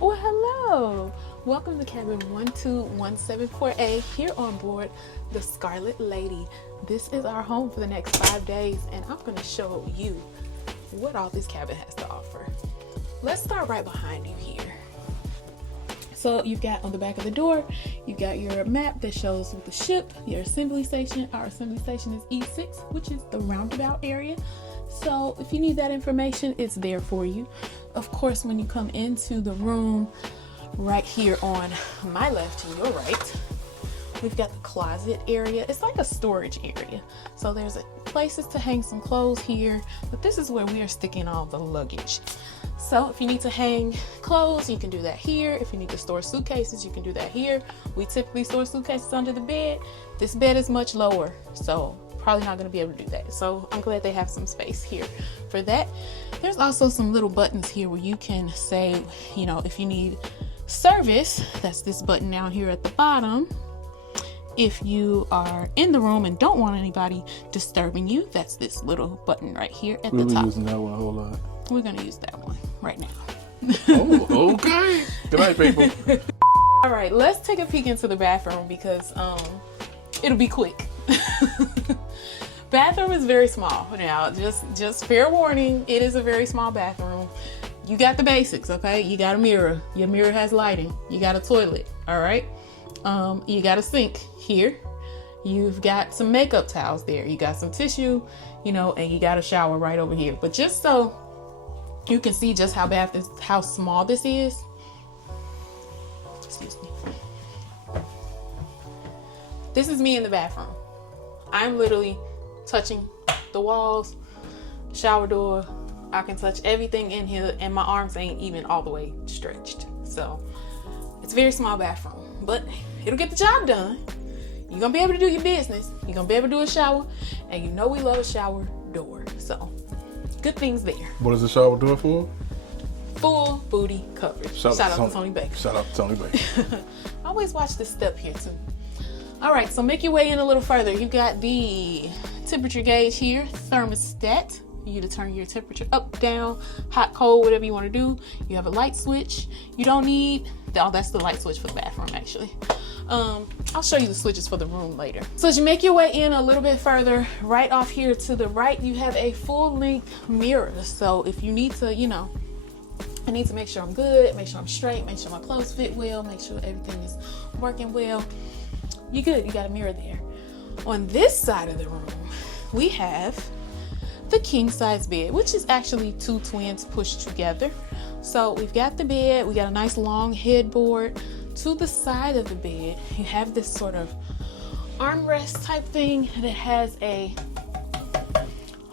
Well, hello. Welcome to cabin 12174A here on board the Scarlet Lady. This is our home for the next 5 days, and I'm going to show you what all this cabin has to offer. Let's start right behind you here. So you've got on the back of the door, you've got your map that shows the ship, your assembly station. Our assembly station is E6, which is the roundabout area. So if you need that information, it's there for you. Of course, when you come into the room right here on my left and your right, we've got the closet area. It's like a storage area. So there's places to hang some clothes here, but this is where we are sticking all the luggage. So if you need to hang clothes, you can do that here. If you need to store suitcases, you can do that here. We typically store suitcases under the bed. This bed is much lower, so probably not going to be able to do that. So I'm glad they have some space here for that. There's also some little buttons here where you can say, you know, if you need service, that's this button down here at the bottom. If you are in the room and don't want anybody disturbing you, that's this little button right here at the top. We're using that one a whole lot. We're going to use that one right now. Oh, okay. Good night, people. All right, let's take a peek into the bathroom because it'll be quick. Bathroom is very small. Now, just fair warning, it is a very small bathroom. You got the basics, okay? You got a mirror. Your mirror has lighting. You got a toilet, all right? You got a sink here. You've got some makeup towels there. You got some tissue, you know, and you got a shower right over here. But just so you can see just how small this is. Excuse me. This is me in the bathroom. I'm literally touching the walls, shower door. I can touch everything in here, and my arms ain't even all the way stretched. So it's a very small bathroom, but it'll get the job done. You're gonna be able to do your business. You're gonna be able to do a shower, and you know we love a shower door. So good things there. What is the shower door for? Full booty coverage. Shout out to Tony Baker. Shout out to Tony Baker. I always watch this step here too. All right, so make your way in a little further. You got the temperature gauge here, thermostat. You to turn your temperature up, down, hot, cold, whatever you want to do. You have a light switch. You don't need, oh, that's the light switch for the bathroom actually. I'll show you the switches for the room later. So as you make your way in a little bit further, right off here to the right, you have a full length mirror. So if you need to, you know, I need to make sure I'm good, make sure I'm straight, make sure my clothes fit well, make sure everything is working well. You good, you got a mirror there. On this side of the room, we have the king size bed, which is actually two twins pushed together. So we've got the bed, we got a nice long headboard. To the side of the bed, you have this sort of armrest type thing that has a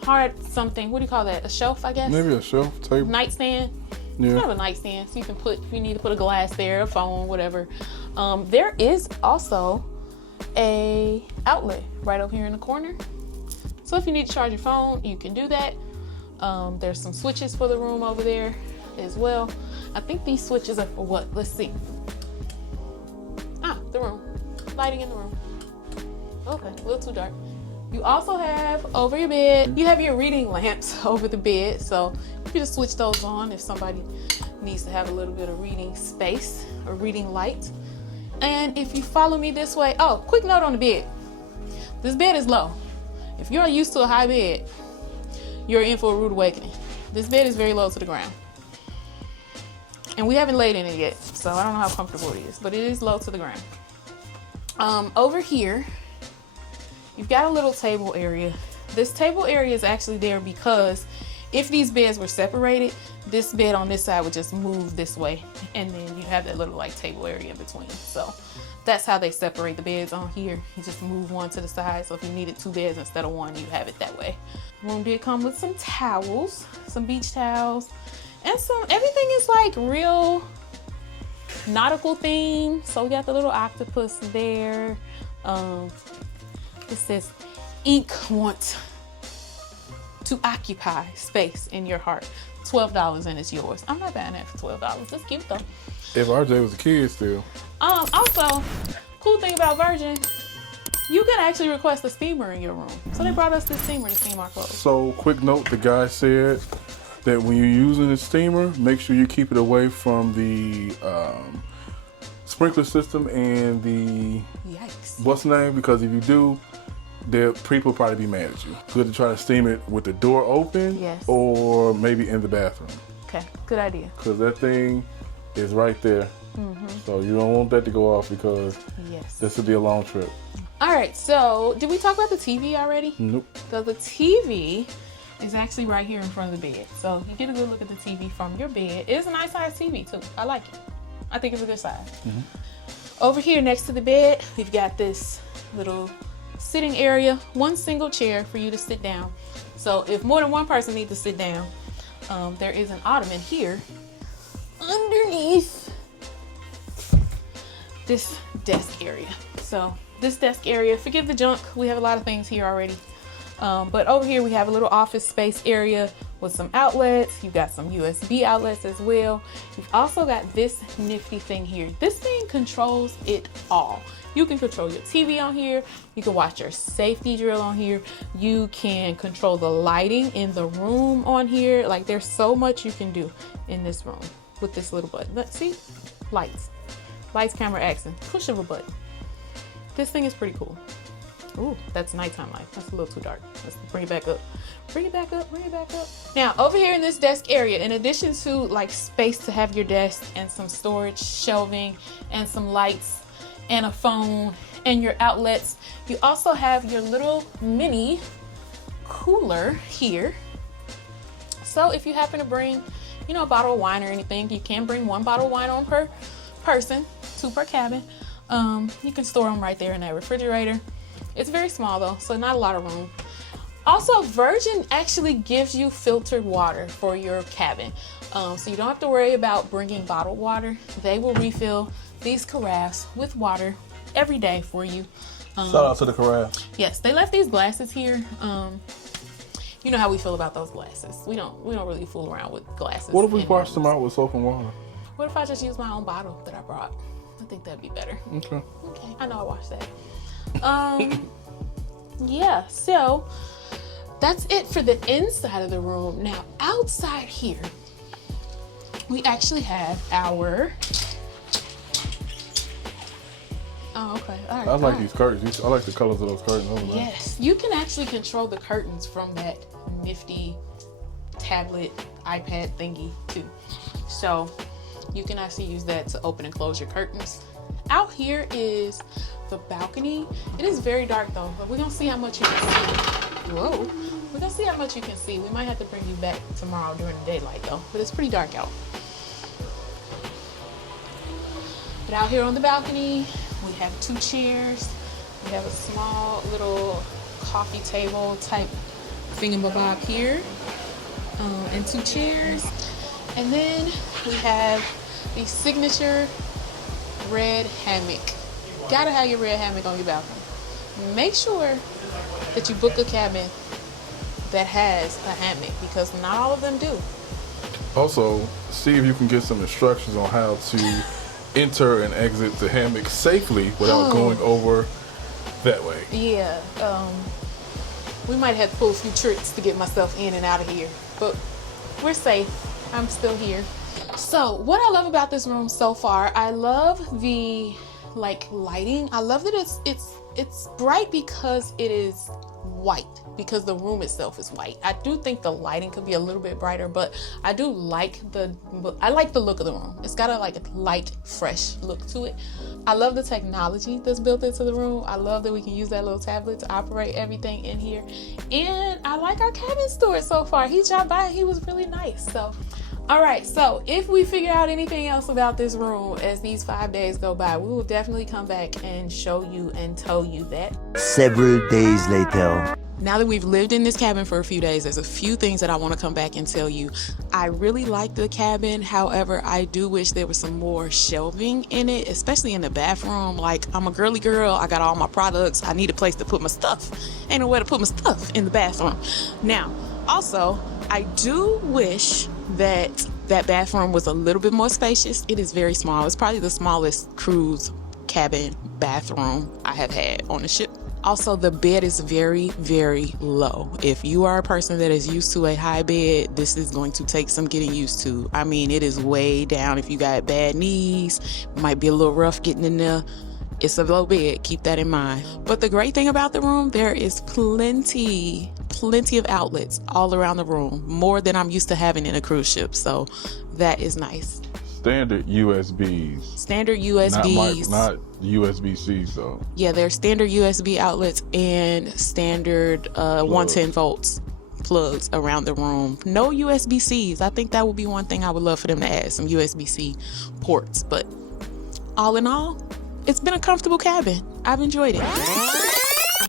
hard something, what do you call that? A shelf, I guess? Maybe a shelf, table. Nightstand. Yeah. It's kind of a nightstand, so you can put, if you need to put a glass there, a phone, whatever. There is also a outlet right over here in the corner. So if you need to charge your phone, you can do that. There's some switches for the room over there as well. I think these switches are for what? Let's see. The room. Lighting in the room. Okay, a little too dark. You also have over your bed, you have your reading lamps over the bed. So you can just switch those on if somebody needs to have a little bit of reading space or reading light. And if you follow me this way, oh, quick note on the bed. This bed is low. If you're used to a high bed, you're in for a rude awakening. This bed is very low to the ground. And we haven't laid in it yet, so I don't know how comfortable it is, but it is low to the ground. Over here, you've got a little table area. This table area is actually there because if these beds were separated, this bed on this side would just move this way, and then you have that little like table area in between. So that's how they separate the beds on here. You just move one to the side. So if you needed two beds instead of one, you have it that way. The room did come with some towels, some beach towels, and everything is like real nautical theme. So we got the little octopus there. It says ink wants to occupy space in your heart. $12 and it's yours. I'm not buying that for $12. It's cute though. If RJ was a kid still. Also, cool thing about Virgin, you can actually request a steamer in your room. So they brought us this steamer to steam our clothes. So quick note, the guy said that when you're using the steamer, make sure you keep it away from the sprinkler system and the Yikes. what's the name? Because if you do, people probably be mad at you. Good to try to steam it with the door open, Yes. or maybe in the bathroom. Okay, good idea. Because that thing is right there. So you don't want that to go off because Yes. this would be a long trip. All right, so did we talk about the TV already? Nope. So the TV is actually right here in front of the bed. So you get a good look at the TV from your bed. It is a nice size TV too. I like it. I think it's a good size. Over here next to the bed, we've got this little sitting area, one single chair for you to sit down. So if more than one person needs to sit down, there is an ottoman here underneath this desk area. So this desk area, forgive the junk, we have a lot of things here already. But over here we have a little office space area with some outlets. You've got some USB outlets as well. You've also got this nifty thing here. This thing controls it all. You can control your TV on here. You can watch your safety drill on here. You can control the lighting in the room on here. Like, there's so much you can do in this room with this little button. Let's see, lights, camera, action, push of a button. This thing is pretty cool. Ooh, that's nighttime light. That's a little too dark. Let's bring it back up. Bring it back up, bring it back up. Now, over here in this desk area, in addition to like space to have your desk and some storage, shelving, and some lights, and a phone, and your outlets, you also have your little mini cooler here. So if you happen to bring, you know, a bottle of wine or anything, you can bring one bottle of wine on per person, 2 per cabin. You can store them right there in that refrigerator. It's very small though, so not a lot of room. Also, Virgin actually gives you filtered water for your cabin. So you don't have to worry about bringing bottled water. They will refill these carafes with water every day for you. Shout out to the carafe. Yes, they left these glasses here. You know how we feel about those glasses. We don't really fool around with glasses. What if we wash them out with soap and water? What if I just use my own bottle that I brought? I think that'd be better. Okay. Okay, I know I watched that. Yeah, so that's it for the inside of the room. Now, outside here, we actually have our... Oh, okay. All right. I like these curtains. I like the colors of those curtains. Those are nice. Yes, you can actually control the curtains from that nifty tablet, iPad thingy too. So you can actually use that to open and close your curtains. Out here is the balcony. It is very dark though, but we're gonna see how much you can see. Whoa. We're gonna see how much you can see. We might have to bring you back tomorrow during the daylight though, but it's pretty dark out. But out here on the balcony, we have 2 chairs. We have a small little coffee table type thingamabob here, and 2 chairs. And then we have the signature red hammock. Gotta have your red hammock on your balcony. Make sure that you book a cabin that has a hammock because not all of them do. Also, see if you can get some instructions on how to enter and exit the hammock safely without going over that way. Yeah, we might have to pull a few tricks to get myself in and out of here, but we're safe. I'm still here. So what I love about this room so far, I love the lighting. I love that it's bright because it is white, because the room itself is white. I do think the lighting could be a little bit brighter, but I like the look of the room. It's got a light, fresh look to it. I love the technology that's built into the room. I love that we can use that little tablet to operate everything in here. And I like our cabin steward so far. He dropped by and he was really nice. So all right, so if we figure out anything else about this room as these 5 days go by, we will definitely come back and show you and tell you that. Several days later. Now that we've lived in this cabin for a few days, there's a few things that I want to come back and tell you. I really like the cabin. However, I do wish there was some more shelving in it, especially in the bathroom. Like, I'm a girly girl. I got all my products. I need a place to put my stuff. Ain't nowhere to put my stuff in the bathroom. Now, also, I do wish that bathroom was a little bit more spacious. It is very small. It's probably the smallest cruise cabin bathroom I have had on the ship. Also, the bed is very, very low. If you are a person that is used to a high bed, this is going to take some getting used to. I mean, it is way down. If you got bad knees, might be a little rough getting in there. It's a low bed, keep that in mind. But the great thing about the room, there is plenty of outlets all around the room, more than I'm used to having in a cruise ship. So that is nice. Standard USBs. Standard USBs. Not USB-C, so. Yeah, there's standard USB outlets and standard 110 volts plugs around the room. No USB-Cs. I think that would be one thing I would love for them to add, some USB-C ports. But all in all, it's been a comfortable cabin. I've enjoyed it.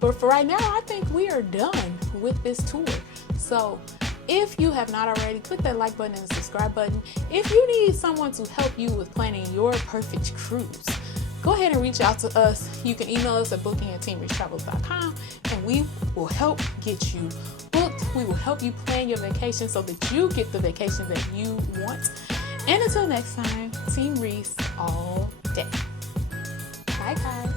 But for right now, I think we are done with this tour. So if you have not already, click that like button and the subscribe button. If you need someone to help you with planning your perfect cruise, go ahead and reach out to us. You can email us at booking@teamreachtravels.com and we will help get you booked. We will help you plan your vacation so that you get the vacation that you want. And until next time, Team Reese all day. Bye guys.